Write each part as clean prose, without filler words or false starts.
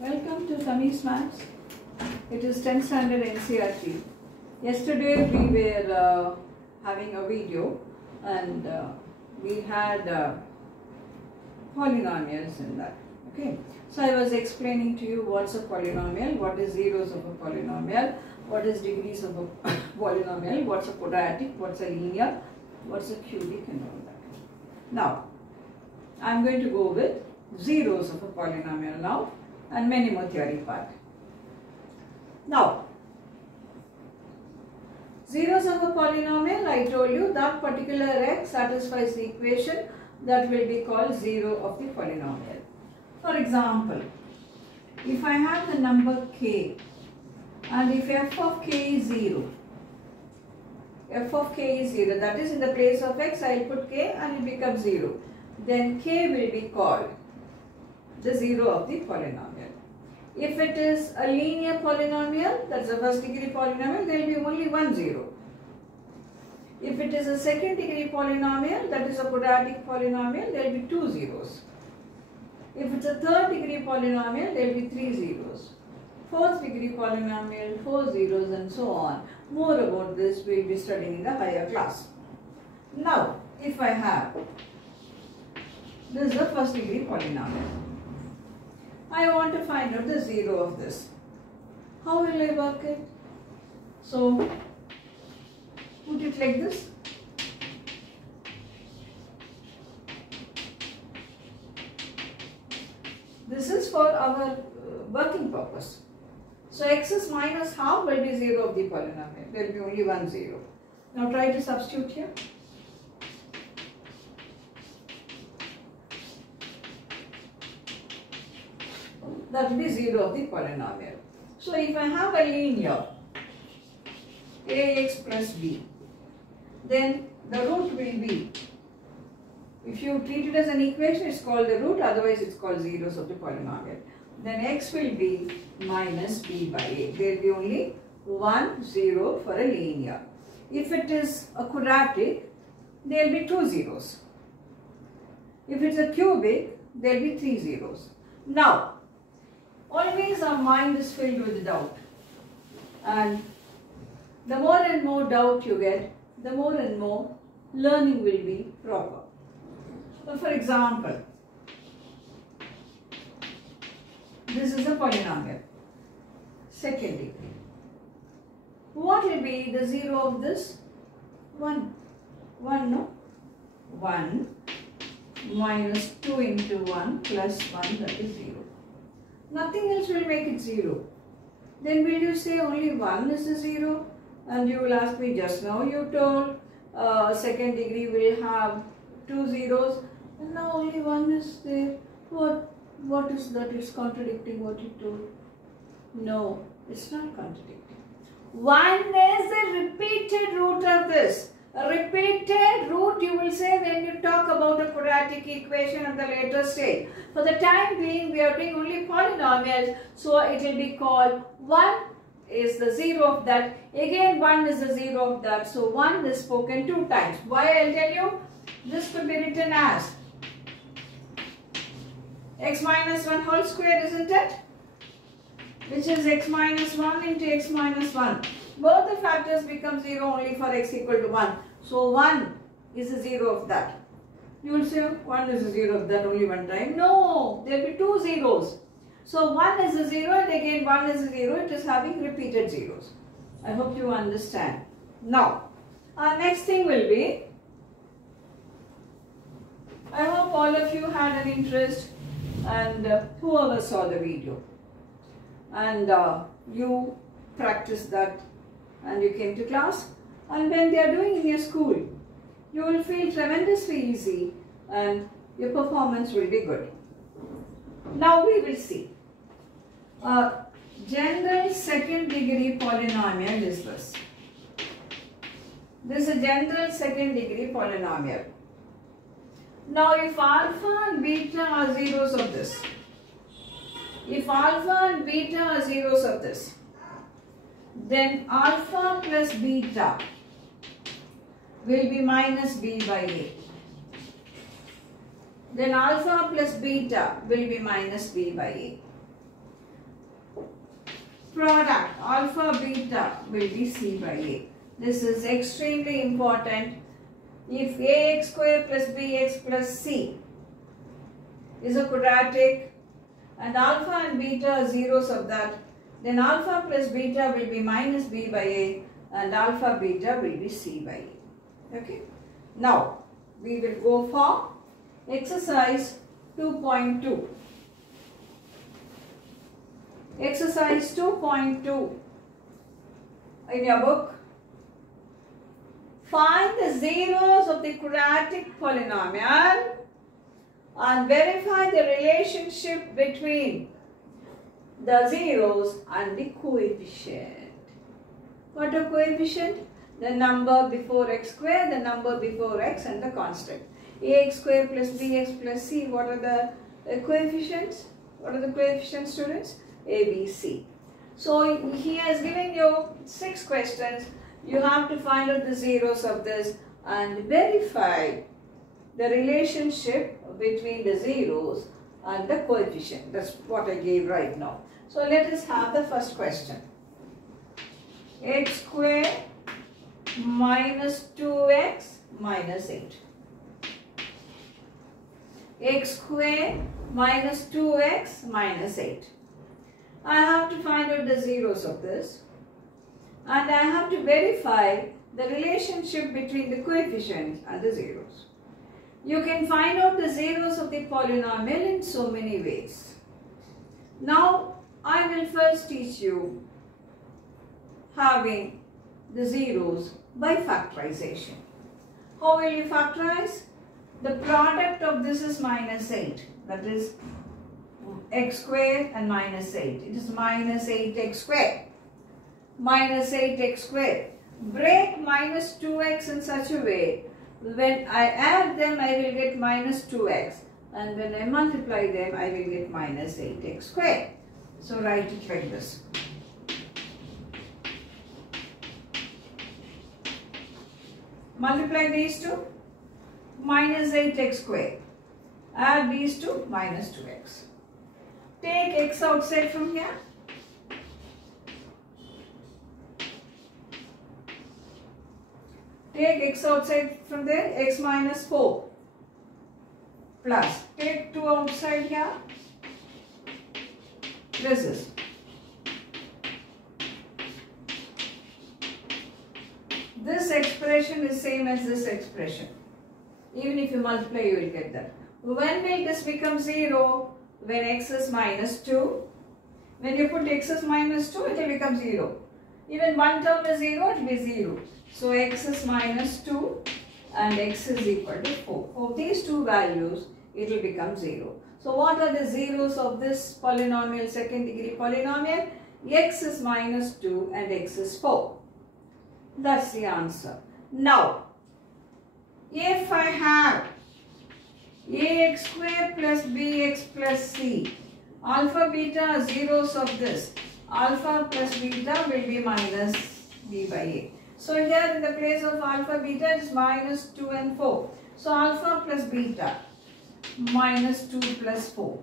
Welcome to Sammy's Maths. It is 10th standard NCERT. Yesterday we were having a video and we had polynomials in that. Okay. So I was explaining to you what's a polynomial, what is zeros of a polynomial, what is degrees of a polynomial, what's a quadratic, what's a linear, what's a cubic and all that. Now, I'm going to go with zeros of a polynomial now and many more theory part. Now, zeros of a polynomial, I told you that particular x satisfies the equation that will be called zero of the polynomial. For example, if I have the number k and if f of k is 0, f of k is 0, that is in the place of x I will put k and it becomes 0, then k will be called the zero of the polynomial. If it is a linear polynomial, that is a first degree polynomial, there will be only one zero. If it is a second degree polynomial, that is a quadratic polynomial, there will be two zeros. If it's a third degree polynomial, there will be three zeros. Fourth degree polynomial, four zeros and so on. More about this we will be studying in the higher class. Now, if I have, this is the first degree polynomial. I want to find out the zero of this. How will I work it? So, put it like this. This is for our working purpose. So, x is minus half will be zero of the polynomial. There will be only one zero. Now, try to substitute here. That will be zero of the polynomial. So, if I have a linear ax plus b, then the root will be, if you treat it as an equation, it's called the root, otherwise it's called zeros of the polynomial. Then x will be minus b by a. There will be only 1 0 for a linear. If it is a quadratic, there will be two zeros. If it's a cubic, there will be three zeros. Now, always our mind is filled with doubt, and the more and more doubt you get, the more and more learning will be proper. So, for example, this is a polynomial, second degree. What will be the zero of this? 1. 1, no? 1 minus 2 into 1 plus 1, that is 0. Nothing else will make it 0. Then will you say only 1 is a 0? And you will ask me, just now you told second degree will have two zeros, and now only 1 is there. What is that? It's contradicting what you told. No, it's not contradicting. 1 is the repeated root of this. A repeated root you will say when you talk about a quadratic equation at the later stage. For the time being, we are doing only polynomials, so it will be called 1 is the zero of that. Again, 1 is the zero of that. So 1 is spoken two times. Why? I'll tell you. This could be written as x minus 1 whole square, isn't it? Which is x minus 1 into x minus 1. Both the factors become 0 only for x equal to 1. So 1 is a 0 of that. You will say 1 is a 0 of that only one time. No, there will be two zeros. So 1 is a 0 and again 1 is a 0. It is having repeated zeros. I hope you understand. Now, our next thing will be, I hope all of you had an interest, and whoever saw the video, and you practiced that and you came to class, and when they are doing in your school, you will feel tremendously easy and your performance will be good. Now we will see. General second degree polynomial is this. This is a general second degree polynomial. Now if alpha and beta are zeros of this, if alpha and beta are zeros of this, then alpha plus beta will be minus b by a. then alpha plus beta will be minus b by a. product alpha beta will be c by a. This is extremely important. If ax square plus bx plus c is a quadratic and alpha and beta are zeros of that, then alpha plus beta will be minus b by a and alpha beta will be c by a. Okay. Now we will go for exercise 2.2. Exercise 2.2 in your book. Find the zeros of the quadratic polynomial and verify the relationship between the zeros and the coefficient. What are coefficient? The number before x square, the number before x and the constant. Ax square plus bx plus c. What are the coefficients? What are the coefficients, students? A, B, C. So he has given you 6 questions. You have to find out the zeros of this and verify the relationship between the zeros and the coefficient. That's what I gave right now. So let us have the first question. X square minus 2x minus 8. X square minus 2x minus 8. I have to find out the zeros of this and I have to verify the relationship between the coefficients and the zeros. You can find out the zeros of the polynomial in so many ways. Now I will first teach you having the zeros by factorization. How will you factorize? The product of this is minus 8, that is x square and minus 8. It is minus 8x square. Minus 8x square. Break minus 2x in such a way, when I add them I will get minus 2x and when I multiply them I will get minus 8x square. So write it like this. Multiply these two, minus 8x square. Add these two, minus 2x. Take x outside from here. Take x outside from there, x minus 4 plus. Take 2 outside here. This is. This expression is same as this expression. Even if you multiply, you will get that. When will this become 0? When x is minus 2. When you put x is minus 2, it will become 0. Even one term is 0, it will be 0. So x is minus 2 and x is equal to 4. For these two values, it will become 0. So what are the zeros of this polynomial, second degree polynomial? X is minus 2 and x is 4. That's the answer. Now, if I have ax square plus bx plus c, alpha beta are zeros of this. Alpha plus beta will be minus b by a. So here in the place of alpha beta it is minus 2 and 4. So alpha plus beta minus 2 plus 4.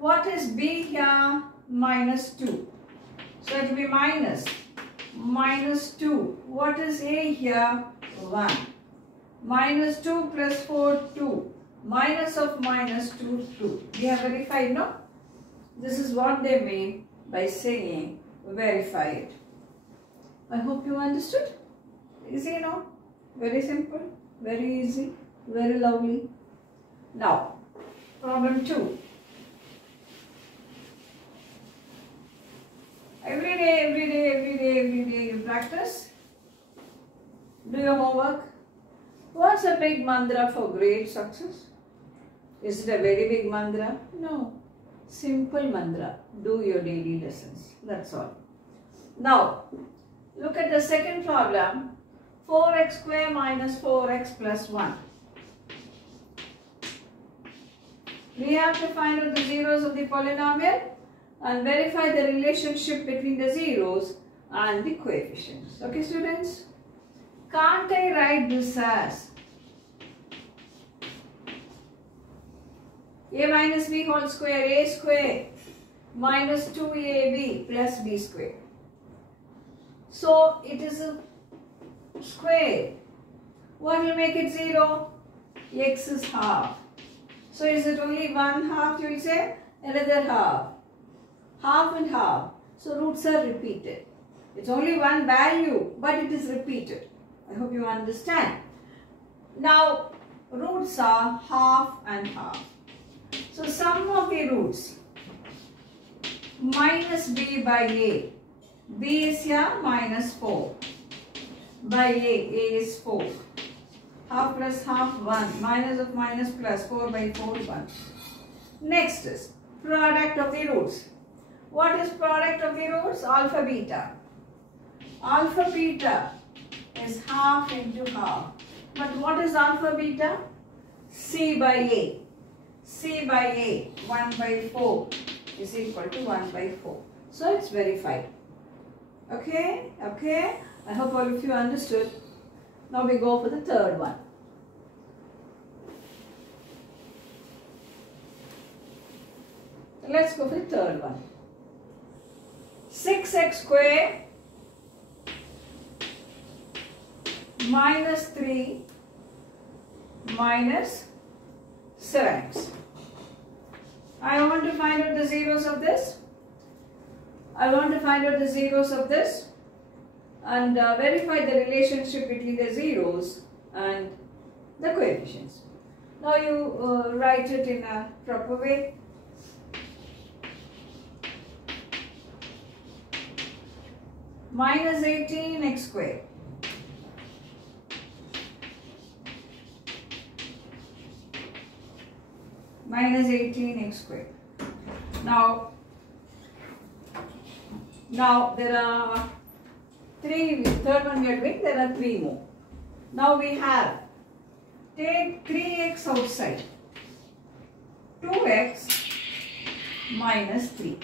What is b here? Minus 2. So it will be minus 2. What is a here? 1. Minus 2 plus 4, 2. Minus of minus 2, 2. We have verified, no? This is what they mean by saying verify it. I hope you understood. Easy, no? Very simple, very easy, very lovely. Now, problem 2. Every day you practice. Do your homework. What's a big mantra for great success? Is it a very big mantra? No. Simple mantra. Do your daily lessons. That's all. Now, look at the second problem. 4x square minus 4x plus 1. We have to find out the zeros of the polynomial and verify the relationship between the zeros and the coefficients. Okay, students? Can't I write this as a minus b whole square, a square minus 2ab plus b square. So it is a square. What will make it 0? X is half. So is it only 1/2 you will say? Another half. Half and half. So roots are repeated. It's only one value, but it is repeated. I hope you understand. Now roots are half and half. So sum of the roots minus b by a. B is here minus 4. By a is 4. Half plus half 1. Minus of minus plus 4 by 4 1. Next is product of the roots. What is product of the roots? Alpha beta. Alpha beta is half into half. But what is alpha beta? C by a. C by a 1 by 4 is equal to 1 by 4. So it's verified. Okay? Okay? I hope all of you understood. Now we go for the third one. Let's go for the third one. 6x square minus 3 minus 7x. I want to find out the zeros of this. I want to find out the zeros of this and verify the relationship between the zeros and the coefficients. Now you write it in a proper way. Minus 18x square minus 18x square. Now there are three, third one we are doing, there are three more. Now we have, take 3x outside, 2x minus 3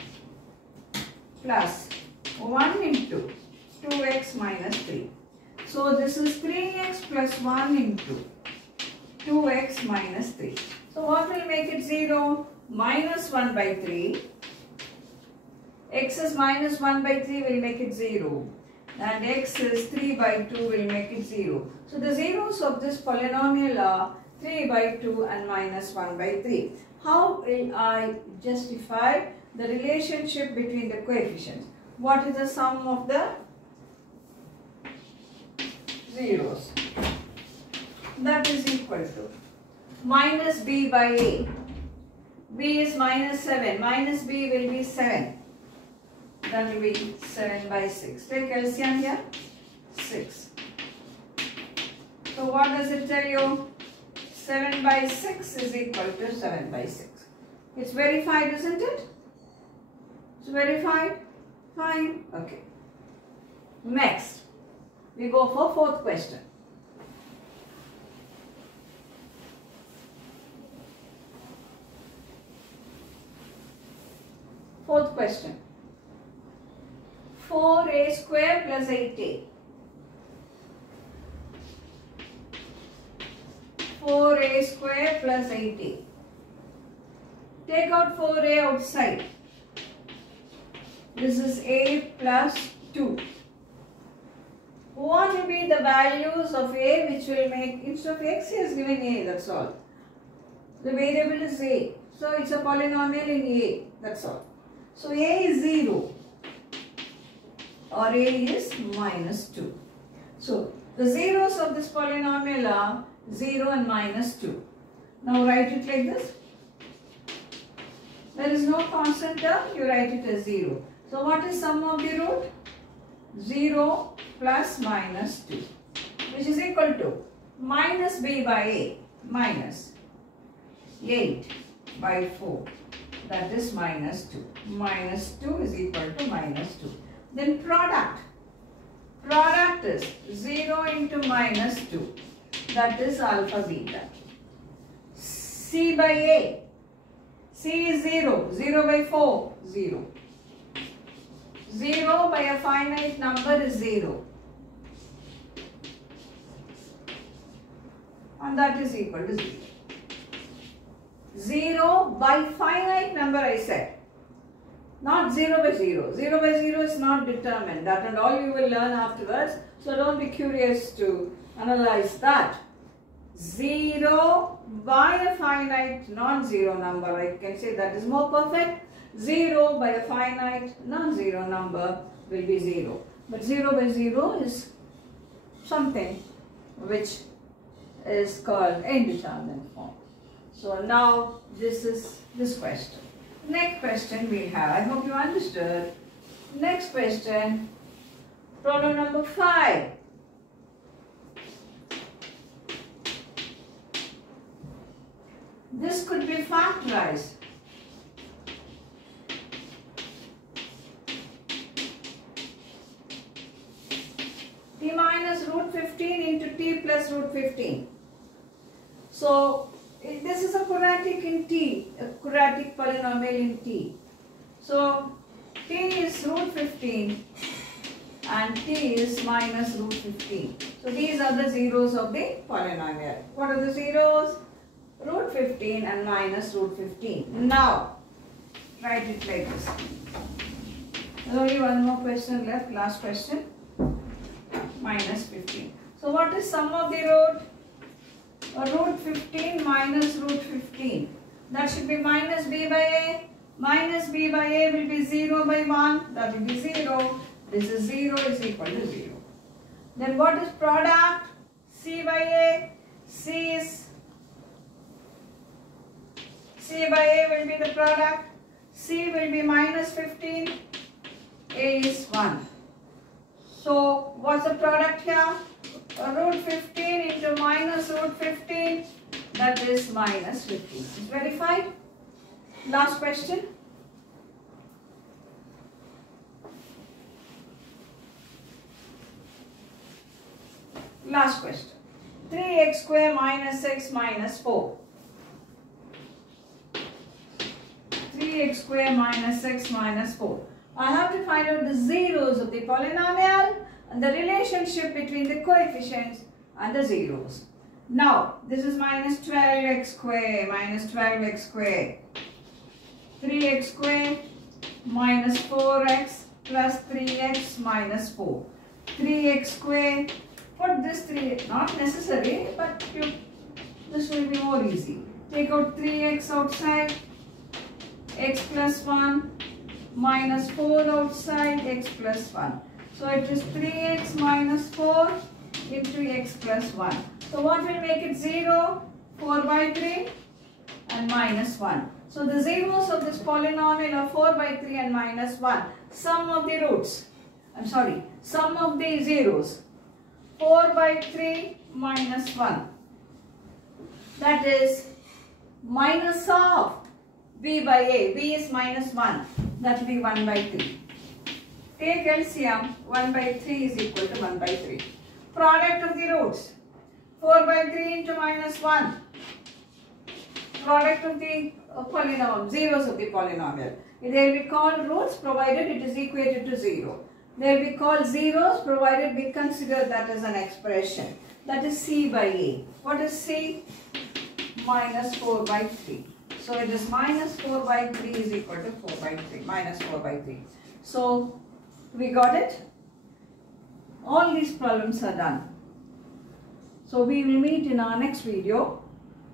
plus 1 into 2x minus 3. So this is 3x plus 1 into 2x minus 3. So what will make it 0? Minus 1 by 3. X is minus 1 by 3 will make it 0. And x is 3 by 2 will make it 0. So the zeros of this polynomial are 3 by 2 and minus 1 by 3. How will I justify the relationship between the coefficients? What is the sum of the zeros? That is equal to minus b by a. B is minus 7. Minus b will be 7. That will be 7 by 6. Take LCM here. 6. So what does it tell you? 7 by 6 is equal to 7 by 6. It's verified, isn't it? It's verified. Fine. Okay. Next, we go for fourth question. Fourth question. 4a square plus 8a. 4a square plus 8a. Take out 4a outside. This is a plus 2. What will be the values of a which will make, instead of x he has given a, that's all. The variable is a. So it's a polynomial in a, that's all. So a is 0 or a is minus 2. So the zeros of this polynomial are 0 and minus 2. Now write it like this. There is no constant term, you write it as 0. So what is sum of the root? 0 plus minus 2, which is equal to minus b by a minus 8 by 4. That is minus 2. Minus 2 is equal to minus 2. Then product. Product is 0 into minus 2. That is alpha beta. C by a. C is 0. 0 by 4. 0. 0 by a finite number is 0. And that is equal to 0. 0 by finite number I said. not 0 by 0. 0 by 0 is not determined. That and all you will learn afterwards. So don't be curious to analyze that. 0 by a finite non-zero number, I can say that is more perfect. 0 by a finite non-zero number will be 0. But 0 by 0 is something which is called indeterminate form. So now this is this question. Next question we have, I hope you understood. Next question, problem number 5. This could be factorized. T minus root 15 into t plus root 15. So this is a quadratic in t, a quadratic polynomial in t. So t is root 15 and t is minus root 15. So these are the zeros of the polynomial. What are the zeros? Root 15 and minus root 15. Now, write it like this. There's only one more question left, last question. Minus 15. So what is sum of the root? Root 15 minus root 15. That should be minus b by a. Minus b by a will be 0 by 1. That will be 0. This is 0 is equal to 0. Then what is product? C by a. C by a will be the product. C will be minus 15. A is 1. So what's the product here? Root 15 into minus root 15. That is minus 15. Is verified? Last question. Last question. 3x square minus x minus 4. 3x square minus x minus 4. I have to find out the zeros of the polynomial and the relationship between the coefficients and the zeros. Now, this is minus 12x square minus 12x square. 3x square minus 4x plus 3x minus 4. 3x square, put this 3, not necessary, but this will be more easy. Take out 3x outside, x plus 1 minus 4 outside, x plus 1. So it is 3x minus 4 into x plus 1. So what will make it 0? 4 by 3 and minus 1. So the zeros of this polynomial are 4 by 3 and minus 1. Sum of the roots, sum of the zeros. 4 by 3 minus 1. That is minus of b by a. b is minus 1. That will be 1 by 3. Take LCM. 1 by 3 is equal to 1 by 3. Product of the roots. 4 by 3 into minus 1. Product of the polynomial. Zeros of the polynomial. They will be called roots provided it is equated to 0. They will be called zeros provided we consider that as an expression. That is c by a. What is c? Minus 4 by 3. So it is minus 4 by 3 is equal to 4 by 3. Minus 4 by 3. So we got it. All these problems are done. So we will meet in our next video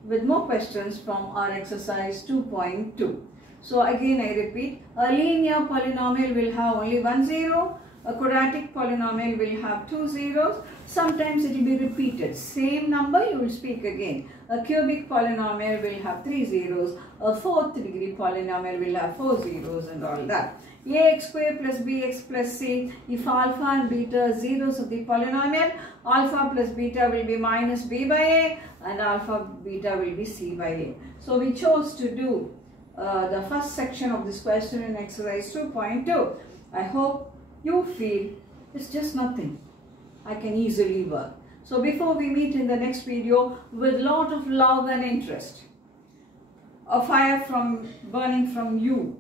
with more questions from our exercise 2.2. So again I repeat, a linear polynomial will have only one zero. A quadratic polynomial will have two zeros. Sometimes it will be repeated. Same number you will speak again. A cubic polynomial will have three zeros. A fourth degree polynomial will have four zeros and all that. Ax square plus bx plus c. If alpha and beta are zeros of the polynomial, alpha plus beta will be minus b by a and alpha beta will be c by a. So we chose to do the first section of this question in exercise 2.2. I hope you feel it's just nothing. I can easily work. So before we meet in the next video with lot of love and interest, a fire burning from you,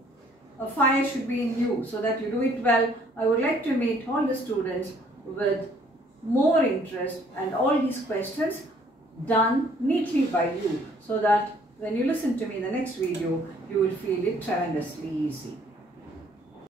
a fire should be in you so that you do it well. I would like to meet all the students with more interest and all these questions done neatly by you so that when you listen to me in the next video, you will feel it tremendously easy.